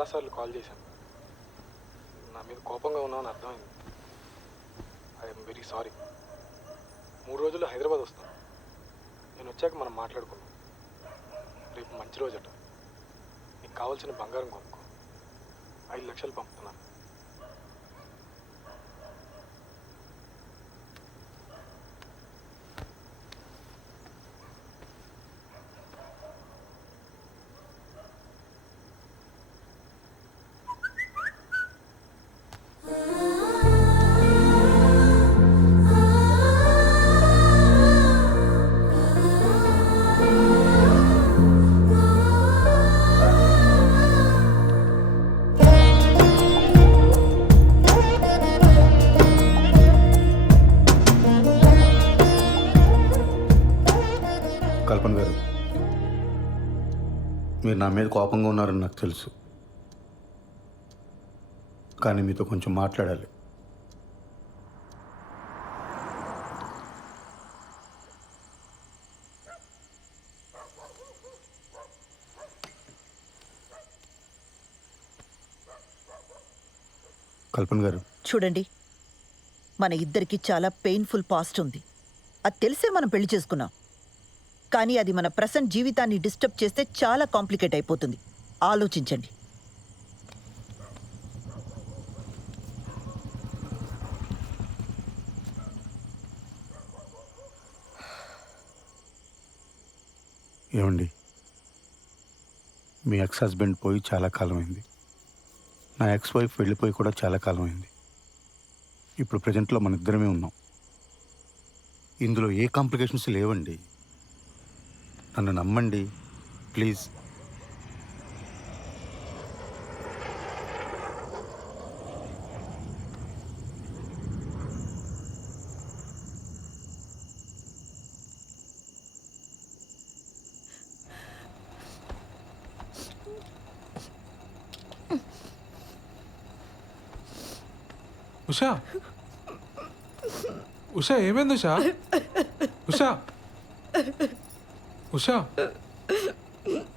చాలాసార్లు కాల్ చేశాను. నా మీద కోపంగా ఉన్నామని అర్థమైంది. I'm very sorry. 3 రోజుల్లో హైదరాబాద్ వస్తాను. నేను వచ్చాక మనం మాట్లాడుకుందాం. రేపు మంచి రోజట. నీకు కావాల్సిన బంగారం కొనుక్కో. 5 లక్షలు పంపుతున్నాను. కల్పన గారు, మీరు నా మీద కోపంగా ఉన్నారని నాకు తెలుసు. కానీ మీతో కొంచెం మాట్లాడాలి. కల్పన గారు, చూడండి, మన ఇద్దరికి చాలా పెయిన్ఫుల్ పాస్ట్ ఉంది. అది తెలిసే మనం పెళ్లి చేసుకున్నాం. కానీ అది మన ప్రెసెంట్ జీవితాన్ని డిస్టర్బ్ చేస్తే చాలా కాంప్లికేట్ అయిపోతుంది. ఆలోచించండి. ఏమండి, మీ ఎక్స్ హస్బెండ్ పోయి చాలా కాలమైంది. నా ఎక్స్ వైఫ్ వెళ్ళిపోయి కూడా చాలా కాలమైంది. ఇప్పుడు ప్రజెంట్లో మన ఇద్దరమే ఉన్నాం. ఇందులో ఏ కాంప్లికేషన్స్ లేవండి. నన్ను నమ్మండి ప్లీజ్. ఉషా, ఉషా ఏమైంది ఉషా? ఉషా, ఉషా,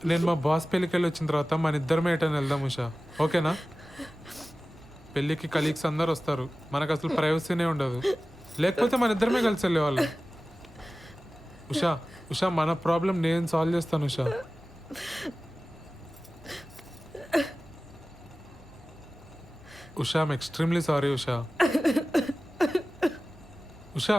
నేను మా బాస్ పెళ్ళికి వెళ్ళి వచ్చిన తర్వాత మన ఇద్దరమే ఎటని వెళ్దాం ఉషా, ఓకేనా? పెళ్ళికి కలీగ్స్ అందరు వస్తారు, మనకు అసలు ప్రైవసీనే ఉండదు. లేకపోతే మన ఇద్దరమే కలిసి వెళ్ళేవాళ్ళం. ఉషా, ఉషా, మన ప్రాబ్లం నేను సాల్వ్ చేస్తాను Usha. Usha, I'm extremely sorry Usha. Usha,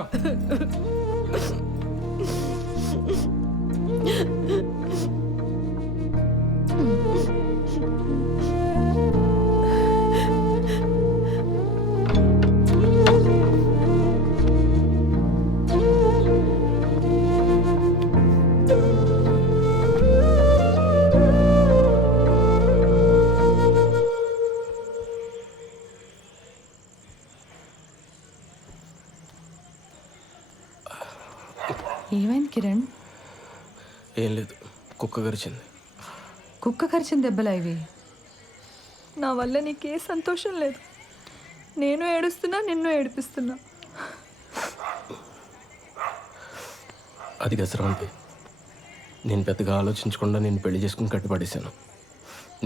ఏమైంది కిరణ్? ఏం లేదు, కుక్క కరిచింది. కుక్క కరిచిన దెబ్బలా ఇవి? నా వల్ల నీకే సంతోషం లేదు. నేను ఏడుస్తున్నా, నిన్ను ఏడిపిస్తున్నా. అది గసరవంతి. నేను పెద్దగా ఆలోచించకుండా నేను పెళ్లి చేసుకుని కట్టుపడేశాను.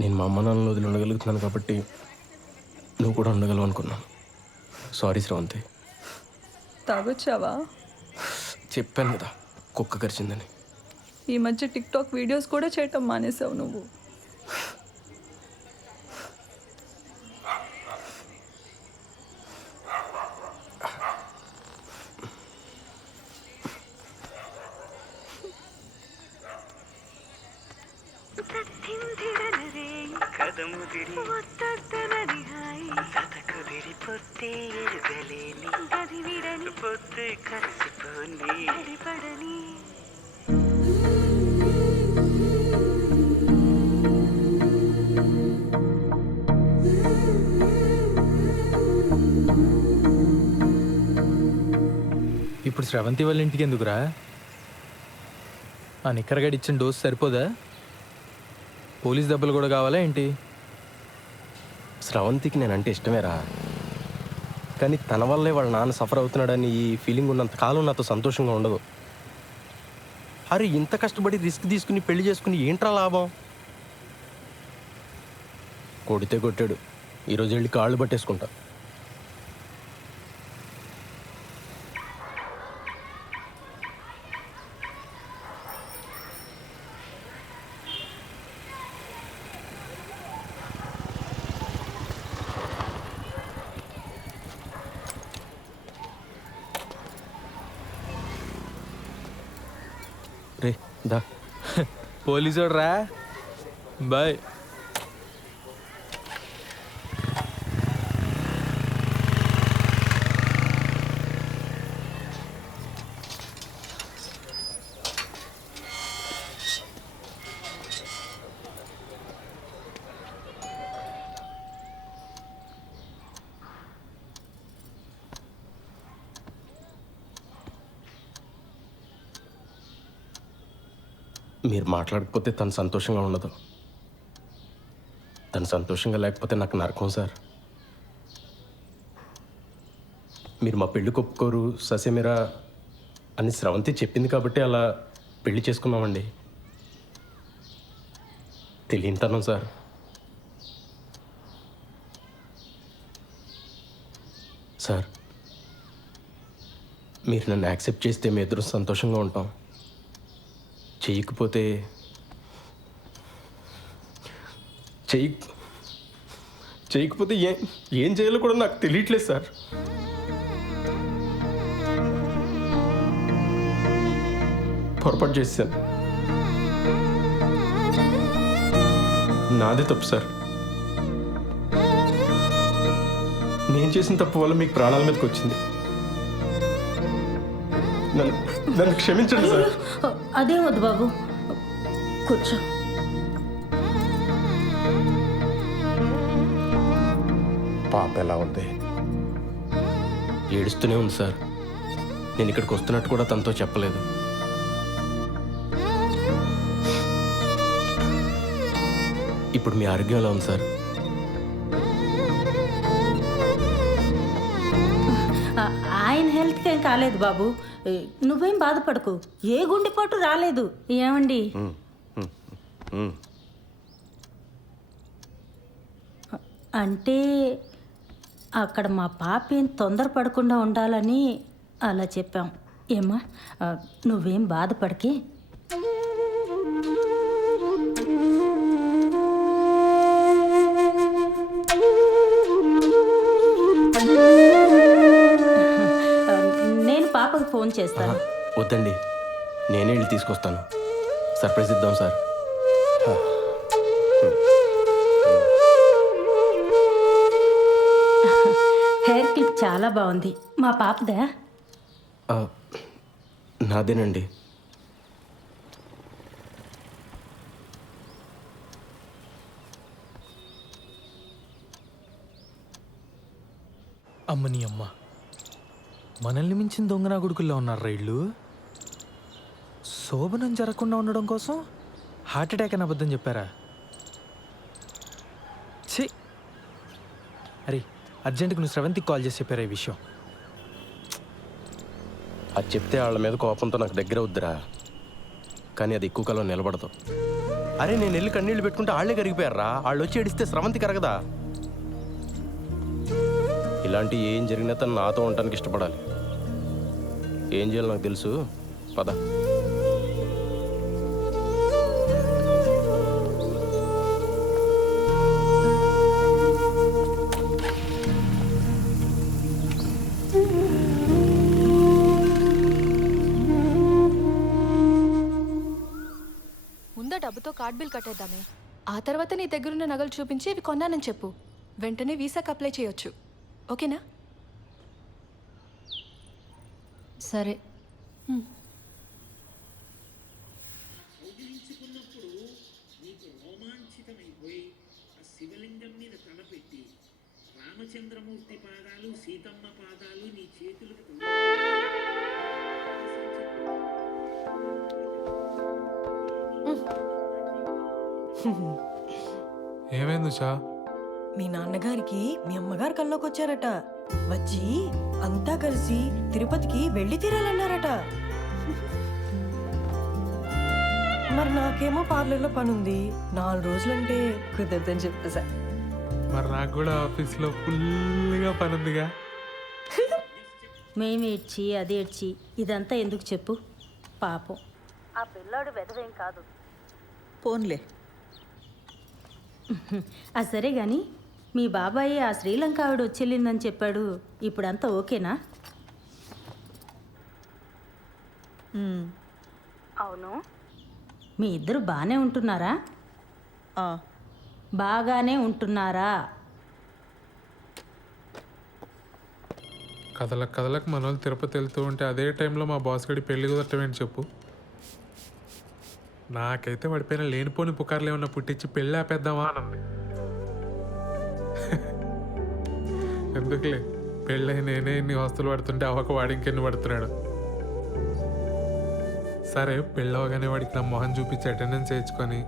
నేను మా అమ్మ నాన్నలు వదిలి ఉండగలుగుతున్నాను కాబట్టి నువ్వు కూడా ఉండగలవు అనుకున్నాను. సారీ శ్రవంతి. తాగొచ్చావా? చెప్పాను కదా కుక్క కరిచిందని. ఈ మధ్య టిక్టాక్ వీడియోస్ కూడా చేయటం మానేసావు నువ్వు. ఇప్పుడు శ్రవంతి వాళ్ళ ఇంటికి ఎందుకురా? ఆ నిక్కరగడి ఇచ్చిన డోస్ సరిపోదా? పోలీస్ దెబ్బలు కూడా కావాలా ఏంటి? శ్రవంతికి నేనంటే ఇష్టమేరా, కానీ తన వల్లే వాళ్ళ నాన్న సఫర్ అవుతున్నాడని ఈ ఫీలింగ్ ఉన్నంత కాలం నాతో సంతోషంగా ఉండదు. అరే, ఇంత కష్టపడి రిస్క్ తీసుకుని పెళ్లి చేసుకుని ఏంట్రా లాభం? కొడితే కొట్టాడు. ఈరోజు వెళ్ళి కాళ్ళు పట్టేసుకుంటా. రే దా. పోలీసోడు రా. బాయ్. మీరు మాట్లాడకపోతే తను సంతోషంగా ఉండదు. తను సంతోషంగా లేకపోతే నాకు నరకం సార్. మీరు మా పెళ్ళికి ఒప్పుకోరు ససేమిరా అని స్రవంతి చెప్పింది కాబట్టి అలా పెళ్లి చేసుకున్నామండి. తెలియనితనం సార్. సార్ మీరు నన్ను యాక్సెప్ట్ చేస్తే మీ ఇద్దరు సంతోషంగా ఉంటాం. చేయకపోతే చేయకపోతే ఏం చేయాలో కూడా నాకు తెలియట్లేదు సార్. పొరపాటు చేశాను. నాదే తప్పు సార్. నేను చేసిన తప్పు వల్ల మీకు ప్రాణాల మీదకి వచ్చింది. నన్ను క్షమించండి సార్. అదేం వద్దు బాబు, కూర్చో. పాప ఎలా ఉంది? ఏడుస్తూనే ఉంది సార్. నేను ఇక్కడికి వస్తున్నట్టు కూడా తనతో చెప్పలేదు. ఇప్పుడు మీ ఆరోగ్యం ఎలా ఉంది సార్? ఆయన హెల్త్కి ఏం కాలేదు బాబు, నువ్వేం బాధపడకు. ఏ గుండెపోటు రాలేదు. ఏమండి? అంటే అక్కడ మా పాప ఏం తొందరపడకుండా ఉండాలని అలా చెప్పాం. ఏమ్మా, నువ్వేం బాధపడకే. నేను పాపకు ఫోన్ చేస్తాను. వద్దండి, నేనే వెళ్ళి తీసుకొస్తాను. సర్ప్రైజ్ ఇద్దాం సార్. హెయిర్ క్లిప్ చాలా బాగుంది. మా పాపదా? నాదేనండి. అమ్మని అమ్మ, మనల్ని మించిన దొంగనా కొడుకుల్లో ఉన్నారు రైళ్ళు. శోభనం జరగకుండా ఉండడం కోసం హార్ట్ అటాక్ అని అబద్ధం చెప్పారా? ఛీ! అరే, అర్జెంటుగా నువ్వు స్రవంతికి కాల్ చేసి చెప్పారా ఈ విషయం? అది చెప్తే వాళ్ళ మీద కోపంతో నాకు దగ్గర వద్దురా, కానీ అది ఎక్కువ కాలం నిలబడదు. అరే, నేను వెళ్ళి కన్నీళ్ళు పెట్టుకుంటే వాళ్ళే కరిగిపోయారా. వాళ్ళు వచ్చి ఏడిస్తే స్రవంతి కరగదా? ఇలాంటి ఏం జరిగినా తను నాతో ఉండటానికి ఇష్టపడాలి. ఏం చేయాలో నాకు తెలుసు. పద. ముందా డబ్బుతో కార్డ్ బిల్ కట్టేద్దామే. ఆ తర్వాత నీ దగ్గరున్న నగలు చూపించి ఇవి కొన్నానని చెప్పు. వెంటనే వీసాకి అప్లై చేయొచ్చు. ఓకేనా? సరే. శివలింగం మీద తలపెట్టి రామచంద్రమూర్తి పాదాలు సీతమ్మ పాదాలు నీ చేతులకు ఏమైంది ఉషా? మీ నాన్నగారికి మీ అమ్మగారు కల్లోకి వచ్చారట. వచ్చి అంతా కలిసి తిరుపతికి వెళ్ళి తీరాలన్నారట. మరి నాకేమో పార్లర్లో పనుంది. 4 రోజులంటే కుదరదని చెప్పేసా. మరి నాకు కూడా ఆఫీస్లో ఫుల్గా పని ఉందిగా. మేము ఏడ్చి అది ఏడ్చి ఇదంతా ఎందుకు చెప్పు? పాపం ఆ పిల్లాడు వెదవేం కాదు. పోన్లే. అది సరే కానీ మీ బాబాయ్ ఆ శ్రీలంక ఆవిడ వచ్చేళ్ళిందని చెప్పాడు. ఇప్పుడంతా ఓకేనా? అవును. మీ ఇద్దరు బాగానే ఉంటున్నారా? బాగానే ఉంటున్నారా? కథలకు మన వాళ్ళు తిరుపతి వెళ్తూ ఉంటే అదే టైంలో మా బాస్ గడి పెళ్లి కుదరటమేంటి చెప్పు. నాకైతే వాడిపైన లేనిపోని పుకార్లు ఏమన్నా పుట్టించి పెళ్ళి ఆపేద్దామా అనంది. ఎందుకులే, పెళ్ళి నేనే ఇన్ని వస్తువులు పడుతుంటే అవక వాడి ఇంకెన్ని పడుతున్నాడు. సరే, పెళ్ళవగానే వాడికి నా మొహం చూపించి అటెండెన్స్ వేయించుకొని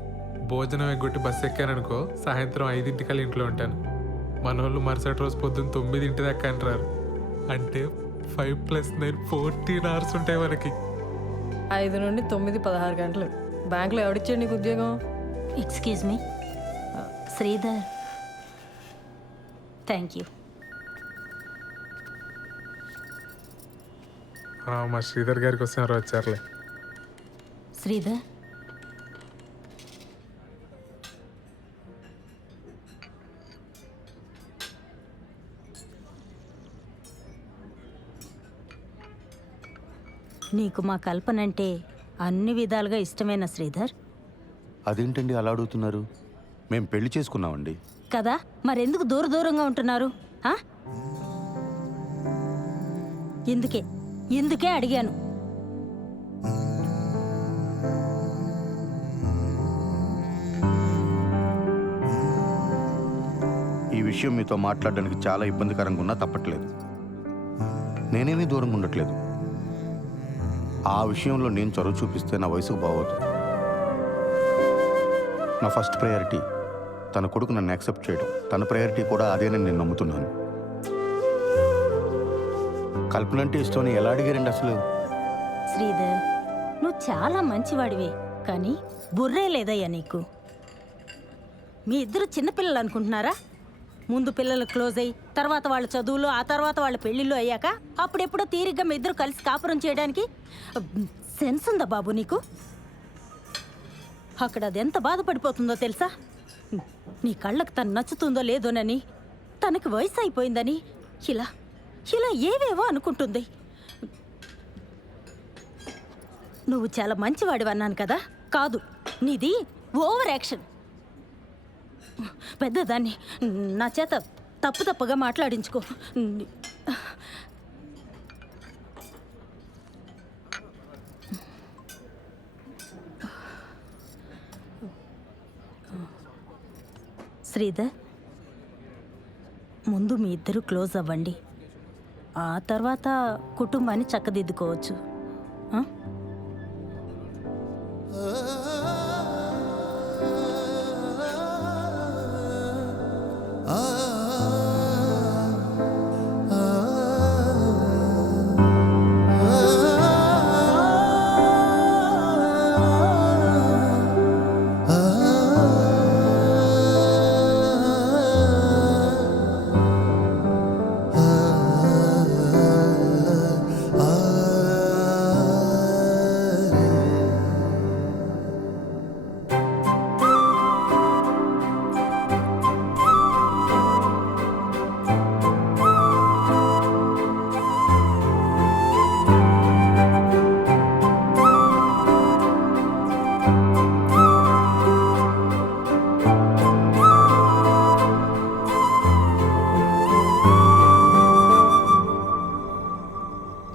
భోజనం ఎగ్గొట్టి బస్సు ఎక్కాననుకో, సాయంత్రం 5 ఇంట్లో ఉంటాను. మన వాళ్ళు మరుసటి రోజు పొద్దున్న 9 దాకా అంటారు. అంటే 5 + 9 14 hours ఉంటాయి మనకి. 5 నుండి 9 16 గంటలు. బ్యాంక్లో ఎవడిచ్చాడు నీకు ఉద్యోగం? Excuse me Sridhar. Thank you. మా శ్రీధర్ గారికి వస్తున్నారు, వచ్చారులే. శ్రీధర్, నీకు మా కల్పన అంటే అన్ని విధాలుగా ఇష్టమైన శ్రీధర్. అదేంటండి అలా అడుగుతున్నారు? మేము పెళ్లి చేసుకున్నామండి. కదా, మరెందుకు దూరంగా ఉంటున్నారు? ఎందుకే అడిగాను. ఈ విషయం మీతో మాట్లాడడానికి చాలా ఇబ్బందికరంగా ఉన్నా తప్పట్లేదు. నేనేమీ దూరంగా ఉండట్లేదు. ఆ విషయంలో నేను చొరవ చూపిస్తే నా వయసుకు బాగోదు. నా ఫస్ట్ ప్రయారిటీ తన కొడుకు నన్ను యాక్సెప్ట్ చేయడం. తన ప్రయారిటీ కూడా అదేనని నేను నమ్ముతున్నాను. కల్పన అంటే ఇష్టం ఎలా అడిగారండి అసలు? శ్రీధర్, నువ్వు చాలా మంచివాడివే, కానీ బుర్రే లేదయ్యా నీకు. మీ ఇద్దరు చిన్నపిల్లలు అనుకుంటున్నారా? ముందు పిల్లలు క్లోజ్ అయ్యి తర్వాత వాళ్ళ చదువులు, ఆ తర్వాత వాళ్ళ పెళ్ళిళ్ళు అయ్యాక అప్పుడెప్పుడో తీరిగ్గా మీ ఇద్దరు కలిసి కాపురం చేయడానికి సెన్స్ ఉందా బాబు నీకు? అక్కడ అది ఎంత బాధపడిపోతుందో తెలుసా? నీ కళ్ళకు తను నచ్చుతుందో లేదోనని, తనకి వయసు అయిపోయిందని ఇలా ఏవేవో అనుకుంటుంది. నువ్వు చాలా మంచివాడివి అన్నాను కదా, కాదు, నీది ఓవర్ యాక్షన్. పెద్దదాన్ని నా చేత తప్పుగా మాట్లాడించుకో. శ్రీధర్, ముందు మీ ఇద్దరు క్లోజ్ అవ్వండి, ఆ తర్వాత కుటుంబాన్ని చక్కదిద్దుకోవచ్చు.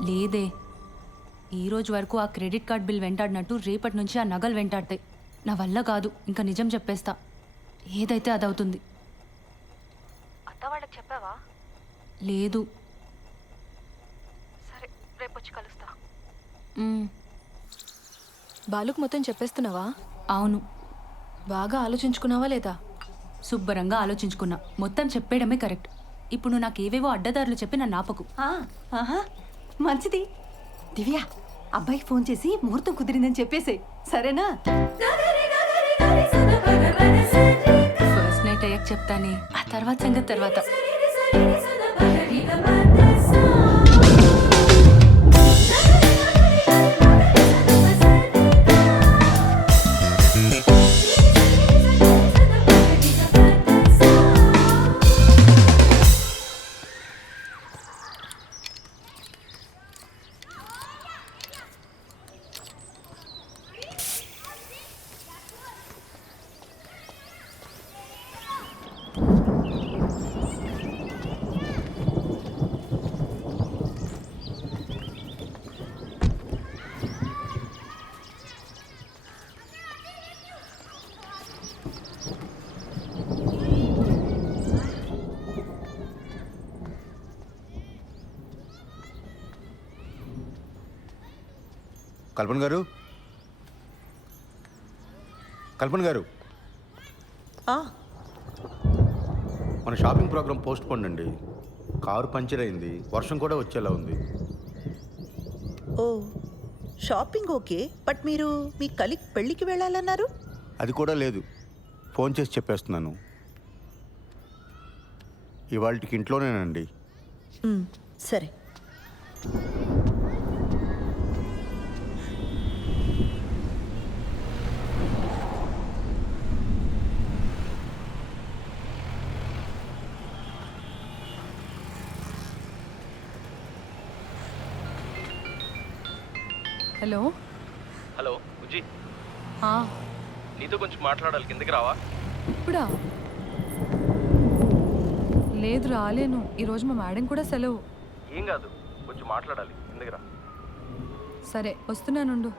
లేదే, ఈరోజు వరకు ఆ క్రెడిట్ కార్డ్ బిల్ వెంటాడినట్టు రేపటి నుంచి ఆ నగలు వెంటాడతాయి. నా వల్ల కాదు, ఇంకా నిజం చెప్పేస్తా. ఏదైతే అదవుతుంది. అత్త వాళ్ళకి చెప్పావా? లేదు. సరే, రేపు వచ్చి కలుస్తా. బాలుకు మొత్తం చెప్పేస్తున్నావా? అవును. బాగా ఆలోచించుకున్నావా లేదా? శుభ్రంగా ఆలోచించుకున్నా. మొత్తం చెప్పేయడమే కరెక్ట్. ఇప్పుడు నువ్వు నాకు ఏవేవో అడ్డదారులు చెప్పి నన్ను ఆపకు. మంచిది. దివ్య, అబ్బాయికి ఫోన్ చేసి ముహూర్తం కుదిరిందని చెప్పేసే, సరేనా? ఫస్ట్ నైట్ కంప్లీట్ అయ్యాక చెప్తానే. ఆ తర్వాత సంగతి తర్వాత. కల్పన గారు, కల్పన గారు, ఆ, మన షాపింగ్ ప్రోగ్రామ్ పోస్ట్ పోన్ అండి. కారు పంచర్ అయింది, వర్షం కూడా వచ్చేలా ఉంది. ఓ షాపింగ్ ఓకే, బట్ మీరు మీ కలీగ్ పెళ్ళికి వెళ్ళాలన్నారు. అది కూడా లేదు, ఫోన్ చేసి చెప్పేస్తున్నాను. ఇవాళకి ఇంట్లోనేనండి. సరే. హలో. హలో బుజ్జి, ఆ, నీతో కొంచెం మాట్లాడాలి, కిందకి రావా? ఇప్పుడా? లేదు, రాలేను. ఈరోజు మా మేడం కూడా సెలవు. ఏం కాదు, కొంచెం మాట్లాడాలి, కిందకి రా. సరే వస్తున్నానుండు.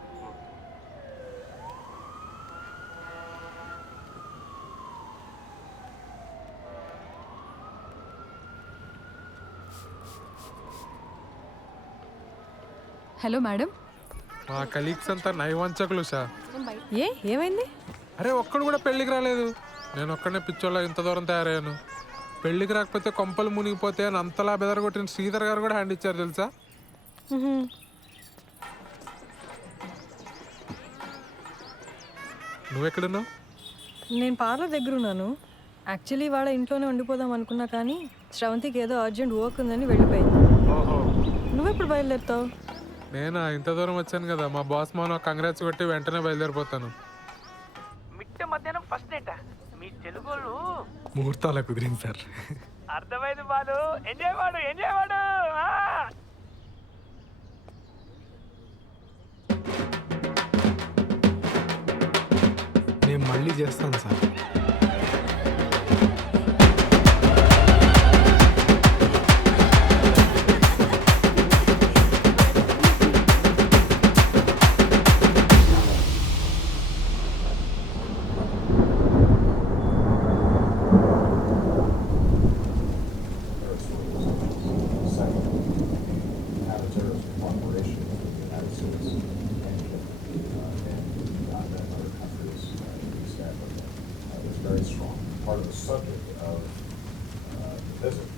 Hello madam. మా కలీగ్స్ అంతా నైవంచకులు సార్. ఏమైంది? అరే ఒక్కడు కూడా పెళ్ళికి రాలేదు. నేను ఒక్కడనే పిచ్చోళ్ళ ఇంత దూరం తయారయ్యాను. పెళ్ళికి రాకపోతే కొంపలు మునిగిపోతే అని అంతలా బెదరగొట్టిన శ్రీధర్ గారు కూడా హ్యాండ్ ఇచ్చారు తెలుసా. నువ్వెక్కడున్నావు? నేను పార్లర్ దగ్గర ఉన్నాను. యాక్చువల్లీ వాళ్ళ ఇంట్లోనే ఉండిపోదాం అనుకున్నా, కానీ శ్రవంతికి ఏదో అర్జెంట్ వర్క్ ఉందని వెళ్ళిపోయింది. ఓహో, నువ్వెప్పుడు బయలుదేరుతావు? నేను ఇంత దూరం వచ్చాను కదా, మా బాస్ మాన కంగ్రాట్స్ కొట్టి వెంటనే బయలుదేరిపోతాను. మిట్ట మధ్యాహ్నం ఫస్ట్ నైట్ మీ తెలుగులు ముహూర్తాల కుదిరింది సార్. అర్థమైంది బాలు. ఎంజాయ్ వాడు, ఎంజాయ్ వాడు. నేను మళ్ళీ చేస్తాను sir. Very strong. Part of the subject of the visit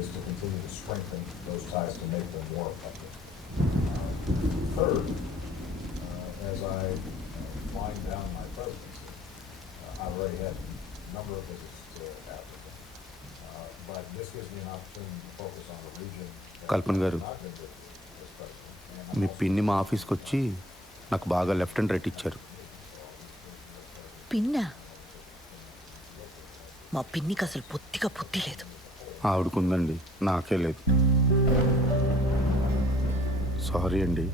is to continue to strengthen those ties to make them more effective. Third, as I wind down my presidency, I already had a number of visits to Africa, but this gives me an opportunity to focus on a region that కల్పన గారు, I've been visiting as president. మీ పిన్ని మా ఆఫీస్కి వచ్చి నాకు బాగా left and right ఇచ్చారు. పిన్నా? మా పిన్నికి అసలు పొత్తిగా పొత్తి లేదు. ఆవిడకుందండి, నాకే లేదు. సారీ అండి.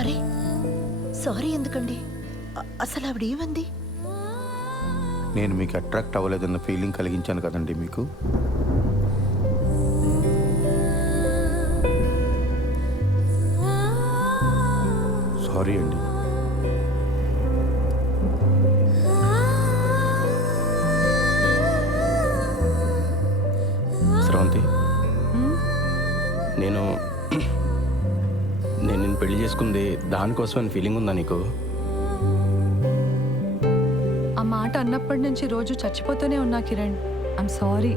అరే సారీ ఎందుకండి? అసలు ఆవిడ ఏమంది? నేను మీకు అట్రాక్ట్ అవ్వలేదన్న ఫీలింగ్ కలిగించాను కదండి మీకు. సారీ అండి. స్రవంతి, నేను నిన్ను పెళ్లి చేసుకుంది దానికోసమని ఫీలింగ్ ఉందా నీకు? ఆ మాట అన్నప్పటి నుంచి రోజు చచ్చిపోతూనే ఉన్నా కిరణ్. I'm sorry.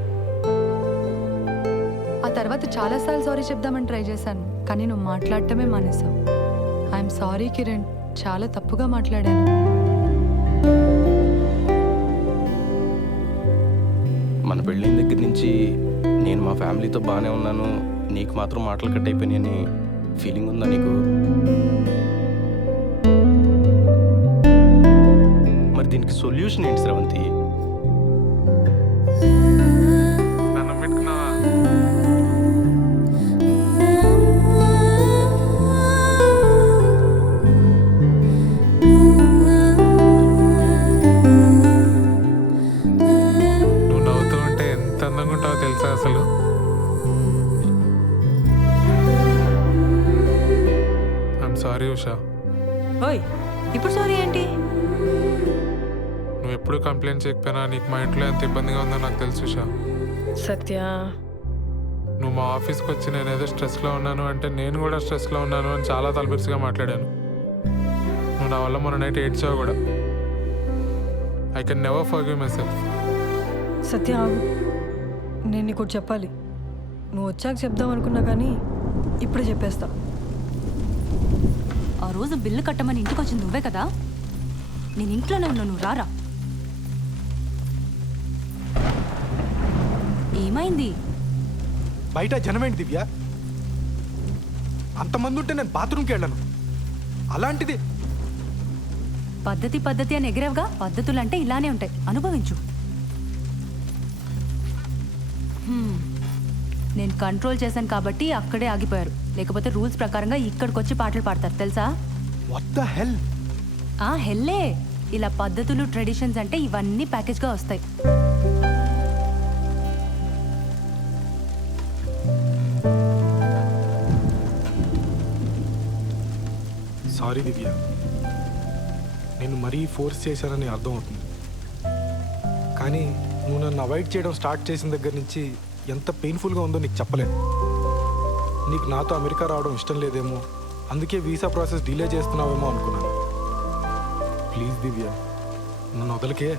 ఆ తర్వాత చాలాసార్లు సారీ చెప్దామని ట్రై చేశాను, కానీ నువ్వు మాట్లాడటమే మానేశావు. ఐఎమ్ సారీ కిరణ్, చాలా తప్పుగా మాట్లాడాను. మన పెళ్ళైన దగ్గర నుంచి నేను మా ఫ్యామిలీతో బాగానే ఉన్నాను, నీకు మాత్రం మాటలు కట్ అయిపోయినాయని ఫీలింగ్ ఉందా నీకు? మరి దీనికి సొల్యూషన్ ఏంటి శ్రవంతి? నన్ను పెట్టుకున్నావా? నువ్వు నవ్వుతూ ఉంటే ఎంత అందంగా ఉంటావో తెలుసా అసలు. I'm sorry Usha. ఓయ్ ఇప్పుడు సారీ ఏంటి? నువ్వు ఎప్పుడు కంప్లైంట్ చేయకపోయినా నీకు మా ఇంట్లో ఎంత ఇబ్బందిగా ఉందో నాకు తెలుసు ఉషా. సత్య, నువ్వు మా ఆఫీస్కి వచ్చి నేను ఏదో స్ట్రెస్లో ఉన్నాను అంటే నేను కూడా స్ట్రెస్లో ఉన్నాను అని చాలా తలపిరిసిగా మాట్లాడాను. నువ్వు నా వల్ల మొన్న నైట్ ఏడ్చావు కూడా. I can never forgive myself. Satya ఆగు, నేను నీకు ఒకటి చెప్పాలి. నువ్వు వచ్చాక చెప్దాం అనుకున్నా కానీ ఇప్పుడే చెప్పేస్తా. ఆ రోజు బిల్లు కట్టమని ఇంటికి వచ్చింది నువ్వే కదా? నేను ఇంట్లోనే ఉన్నా, నువ్వు రారా. ఏమైంది? బయట జనమేంటి దివ్య? అంతమంది ఉంటే నేను బాత్రూమ్కి వెళ్ళను. అలాంటిది పద్ధతి అని ఎగిరేవుగా. పద్ధతులు అంటే ఇలానే ఉంటాయి, అనుభవించు. నేను కంట్రోల్ చేశాను కాబట్టి అక్కడే ఆగిపోయారు. లేకపోతే రూల్స్ ప్రకారంగా ఇక్కడికి వచ్చి పాటలు పాడతారు తెలుసా? What the hell? హెల్లే. ఇలా పద్ధతులు ట్రెడిషన్స్ అంటే ఇవన్నీ ప్యాకేజ్గా వస్తాయి. సారీ దివ్య, నేను మరీ ఫోర్స్ చేశానని అర్థం అవుతుంది. కానీ నువ్వు నన్ను అవాయిడ్ చేయడం స్టార్ట్ చేసిన దగ్గర నుంచి ఎంత పెయిన్ఫుల్గా ఉందో నీకు చెప్పలేను. నీకు నాతో అమెరికా రావడం ఇష్టం లేదేమో, అందుకే వీసా ప్రాసెస్ డిలే చేస్తున్నావేమో అనుకున్నాను. ప్లీజ్ దివ్య, నన్ను వదలకే.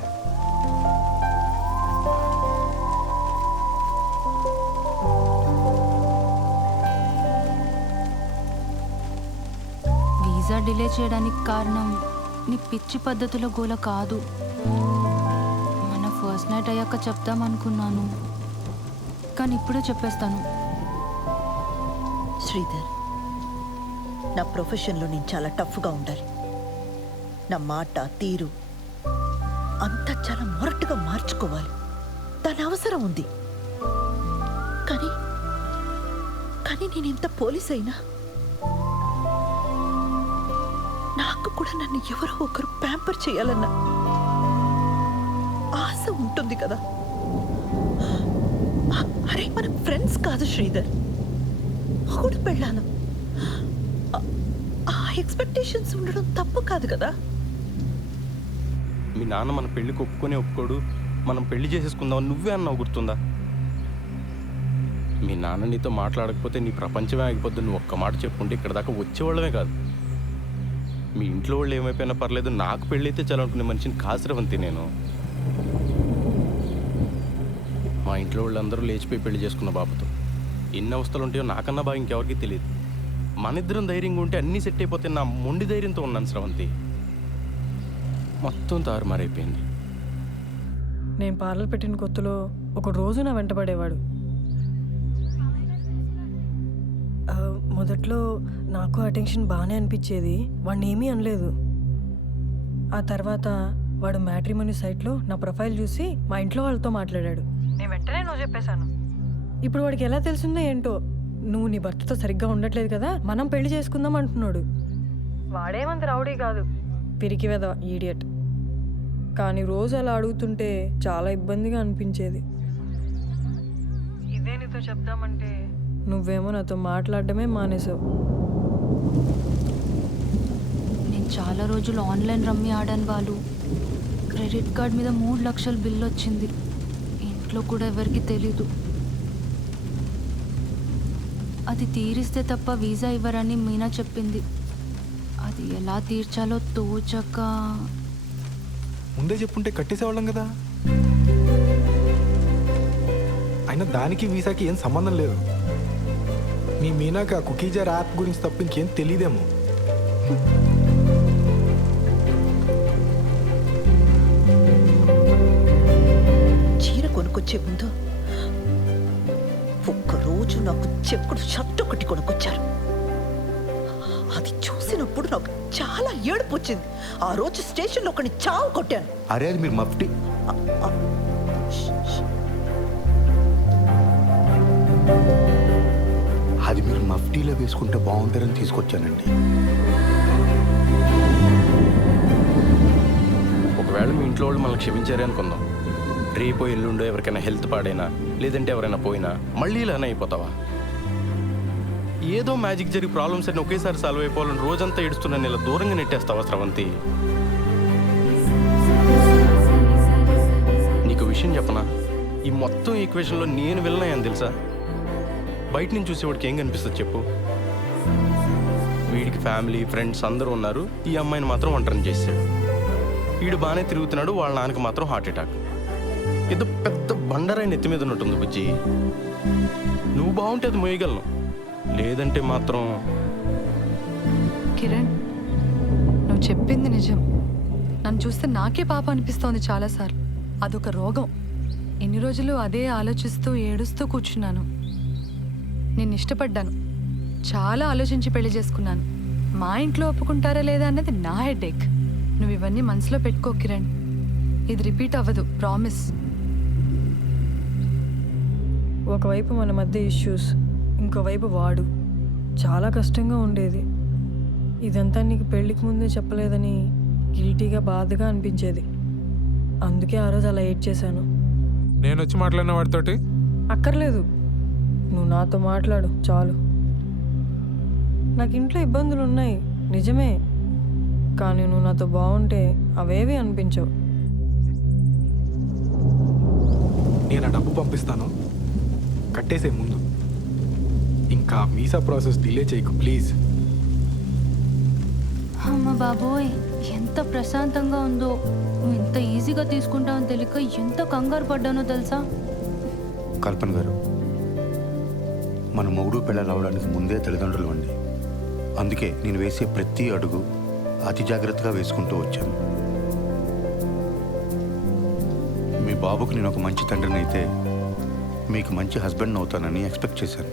వీసా డిలే చేయడానికి కారణం నీ పిచ్చి పద్ధతిలో గోల కాదు. మన ఫస్ట్ నైట్ అయ్యాక చెప్దామనుకున్నాను, కానీ ఇప్పుడే చెప్పేస్తాను. శ్రీధర్, నా ప్రొఫెషన్లో నేను చాలా టఫ్గా ఉండాలి. నా మాట తీరు అంతా చాలా మొరటుగా మార్చుకోవాలి. దాని అవసరం ఉంది. కానీ కానీ నేను ఎంత పోలీస్ అయినా నాకు కూడా నన్ను ఎవరో ఒకరు ప్యాంపర్ చేయాలన్న ఆశ ఉంటుంది కదా. అరే మనం ఫ్రెండ్స్ కాదు శ్రీధర్, కూడా పెళ్ళాను. ఆ ఎక్స్పెక్టేషన్స్ ఉండడం తప్పు కాదు కదా. మీ నాన్న మన పెళ్ళికి ఒప్పుకోడు, మనం పెళ్లి చేసేసుకుందాం నువ్వే అన్నావు, గుర్తుందా? మీ నాన్న నీతో మాట్లాడకపోతే నీ ప్రపంచమే ఆగిపోద్దు. నువ్వు ఒక్క మాట చెప్పుంటే ఇక్కడ దాకా వచ్చేవాళ్ళమే కాదు. మీ ఇంట్లో వాళ్ళు ఏమైపోయినా పర్లేదు, నాకు పెళ్ళైతే చాలనుకునే మనిషిని కాసిరవంతి నేను. మా ఇంట్లో వాళ్ళందరూ లేచిపోయి పెళ్లి చేసుకున్న బాబుతో ఎన్ని అవస్థలు ఉంటాయో నాకన్నా బాగా ఇంకెవరికి తెలియదు. మన ఇద్దరం ధైర్యంగా ఉంటే అన్నీ సెట్ అయిపోతే నా మొండి ధైర్యంతో ఉన్నాను శ్రవంతి. మొత్తం తారుమారైపోయింది. నేను పార్లర్ పెట్టిన కొత్తలో ఒక రోజు నా వెంటపడేవాడు. మొదట్లో నాకు అటెన్షన్ బాగానే అనిపించేది, వాడిని ఏమీ అనలేదు. ఆ తర్వాత వాడు మ్యాట్రిమోనీ సైట్లో నా ప్రొఫైల్ చూసి మా ఇంట్లో వాళ్ళతో మాట్లాడాడు. నేను వెంటనే నువ్వు చెప్పేశాను. ఇప్పుడు వాడికి ఎలా తెలిసిందో ఏంటో, నువ్వు నీ భర్తతో సరిగ్గా ఉండట్లేదు కదా, మనం పెళ్లి చేసుకుందాం అంటున్నాడు. వాడేమంత రౌడీ కాదు, పిరికి వెధవ, ఈడియట్. కానీ రోజు అలా అడుగుతుంటే చాలా ఇబ్బందిగా అనిపించేది. ఇదే నీతో చెప్దామంటే నువ్వేమో నాతో మాట్లాడడమే మానేసావు. నేను చాలా రోజులు ఆన్లైన్ రమ్మీ ఆడాను వాళ్ళు. క్రెడిట్ కార్డ్ మీద 3 లక్షల బిల్లు వచ్చింది. ఇంట్లో కూడా ఎవరికి తెలీదు. అది తీరిస్తే తప్ప వీసా ఇవ్వరని మీనా చెప్పింది. అది ఎలా తీర్చాలో తోచక. ముందే చెప్పుంటే కట్టేసేవాళ్ళం కదా. అయినా దానికి వీసాకి ఏం సంబంధం లేదు. మీ మీనాకి ఆ కుకీజార్ యాప్ గురించి తప్ప ఇంకేం తెలియదేమో. చీర కొనుక్కొచ్చే ముందు ఒక్కరోజు నాకు చెక్కుడు షర్ట్ ఒకటి కొనుక్కొచ్చారు. అది చూసినప్పుడు నాకు చాలా ఏడుపు వచ్చింది. ఆ రోజు స్టేషన్లో ఒకని చావు కొట్టాను. అరే అది మీరు మఫ్టీ అది మీరు మఫ్టీలో వేసుకుంటే బాగుంటారని తీసుకొచ్చానండి. ఒకవేళ మీ ఇంట్లో వాళ్ళు మనల్ని క్షమించారే అనుకుందాం, రేపో ఎల్లుండో ఎవరికైనా హెల్త్ పాడైనా లేదంటే ఎవరైనా పోయినా మళ్ళీ ఇలానే అయిపోతావా? ఏదో మ్యాజిక్ జరిగి ప్రాబ్లమ్స్ అన్ని ఒకేసారి సాల్వ్ అయిపోవాలని రోజంతా ఏడుస్తున్నా ఇలా దూరంగా నెట్టేస్తావా స్రవంతి? నీకు విషయం చెప్పనా, ఈ మొత్తం ఈక్వేషన్లో నేను వెళ్ళినాయని తెలుసా? బయట నుంచి చూసేవాడికి ఏం కనిపిస్తుంది చెప్పు? వీడికి ఫ్యామిలీ ఫ్రెండ్స్ అందరూ ఉన్నారు, ఈ అమ్మాయిని మాత్రం ఒంటరిని చేశాడు. వీడు బాగానే తిరుగుతున్నాడు, వాళ్ళ నాన్నకి మాత్రం హార్ట్ అటాక్. ఏదో పెద్ద బండరాయి నెత్తి మీద ఉన్నట్టుంది బుజ్జి. నువ్వు బాగుంటే అది మోయగలను, లేదంటే మాత్రం. కిరణ్, నువ్వు చెప్పింది నిజం. నన్ను చూస్తే నాకే పాప అనిపిస్తోంది చాలాసార్లు. అదొక రోగం. ఎన్ని రోజులు అదే ఆలోచిస్తూ ఏడుస్తూ కూర్చున్నాను. నేను ఇష్టపడ్డాను, చాలా ఆలోచించి పెళ్లి చేసుకున్నాను. మా ఇంట్లో ఒప్పుకుంటారా లేదా అన్నది నా హెడేక్. నువ్వు ఇవన్నీ మనసులో పెట్టుకో కిరణ్. ఇది రిపీట్ అవ్వదు, ప్రామిస్. ఒకవైపు మన మధ్య ఇష్యూస్, ఇంకోవైపు వాడు. చాలా కష్టంగా ఉండేది. ఇదంతా నీకు పెళ్ళికి ముందే చెప్పలేదని గిల్టీగా బాధగా అనిపించేది. అందుకే ఆ రోజు అలా ఏడ్ చేశాను. నేను వచ్చి మాట్లాడిన వాడితోటి అక్కర్లేదు, నువ్వు నాతో మాట్లాడు చాలు. నాకు ఇంట్లో ఇబ్బందులు ఉన్నాయి నిజమే, కానీ నువ్వు నాతో బాగుంటే అవేవి అనిపించవు. నేను ఆ డబ్బు పంపిస్తాను, కట్టేసే ముందు ఇంకా వీసా ప్రాసెస్ డిలే చేయకు ప్లీజ్. అమ్మ బాబోయ్, ఎంత ప్రశాంతంగా ఉందో. నువ్వు ఇంత ఈజీగా తీసుకుంటావని తెలియక ఎంత కంగారు పడ్డానో తెలుసా? కల్పన గారు, మన మొగుడు పిల్లలు అవడానికి ముందే తల్లిదండ్రులు అండి. అందుకే నేను వేసే ప్రతి అడుగు అతి జాగ్రత్తగా వేసుకుంటూ వచ్చాను. మీ బాబుకు నేను ఒక మంచి తండ్రిని అయితే మీకు మంచి హస్బెండ్ అవుతానని ఎక్స్పెక్ట్ చేశాను.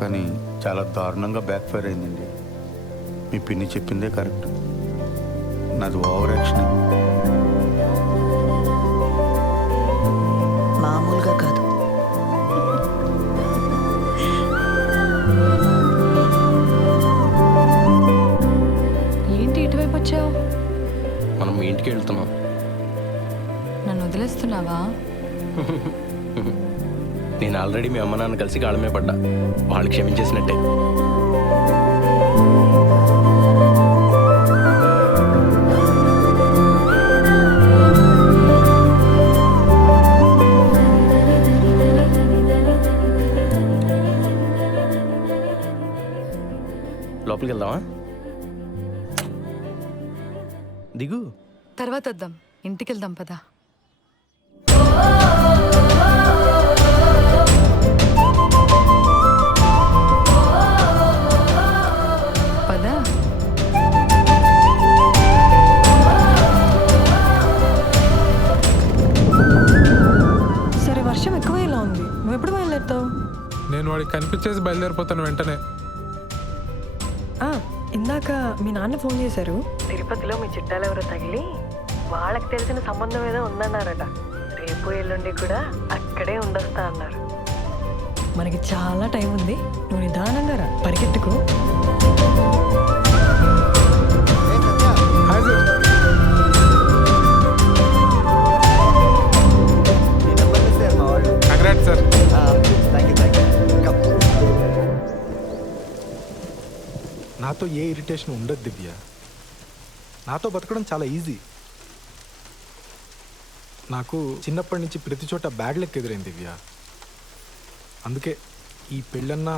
కానీ చాలా దారుణంగా బ్యాక్ ఫైర్ అయిందండి. మీ పిన్ని చెప్పిందే కరెక్ట్, నాది ఓవర్ యాక్షన్. మామూలుగా కాదు. ఏంటి ఇటువైపు వచ్చావు? మనం మీ ఇంటికి వెళ్తున్నాం. నన్ను వదిలేస్తున్నావా? నేను ఆల్రెడీ మీ అమ్మ నాన్న కలిసి కాళ్ళమే పడ్డా, వాళ్ళు క్షమించేసినట్టే. లోపలికి వెళ్దామా? దిగు. తర్వాత వద్దాం, ఇంటికి వెళ్దాం పదా. పదా. సరే, వర్షం ఎక్కువైలా ఉంది, నువ్వు ఎప్పుడు బయలుదేరుతావు? నేను వాడికి కనిపించేసి బయలుదేరిపోతాను వెంటనే. ఇందాక మీ నాన్న ఫోన్ చేశారు. తిరుపతిలో మీ చుట్టాలు ఎవరో తగిలి వాళ్ళకి తెలిసిన సంబంధం ఏదో ఉందన్నారట. రేపు ఎల్లుండి కూడా అక్కడే ఉండొస్తా అన్నారు. మనకి చాలా టైం ఉంది, నువ్వు నిదానంగా రా, పరిగెత్తుకు. Congrats sir. నాతో ఏ ఇరిటేషన్ ఉండదు దివ్య. నాతో బతకడం చాలా ఈజీ. నాకు చిన్నప్పటి నుంచి ప్రతి చోట బ్యాడ్ లక్ ఎదురైంది దివ్య. అందుకే ఈ పెళ్ళన్నా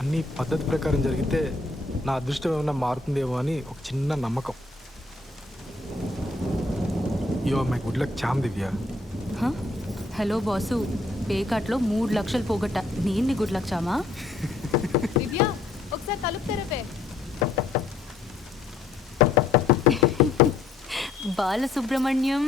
అన్ని పద్ధతి ప్రకారం జరిగితే నా అదృష్టం ఏమన్నా మారుతుందేమో అని ఒక చిన్న నమ్మకం. Yo my good luck charm Divya. Hello boss, పేకాట్లో 3 లక్షలు పోగొట్ట. నేను గుడ్ లక్ చామా? దివ్య, ఒకసారి తలుపు తెరవే. బాలసుబ్రహ్మణ్యం.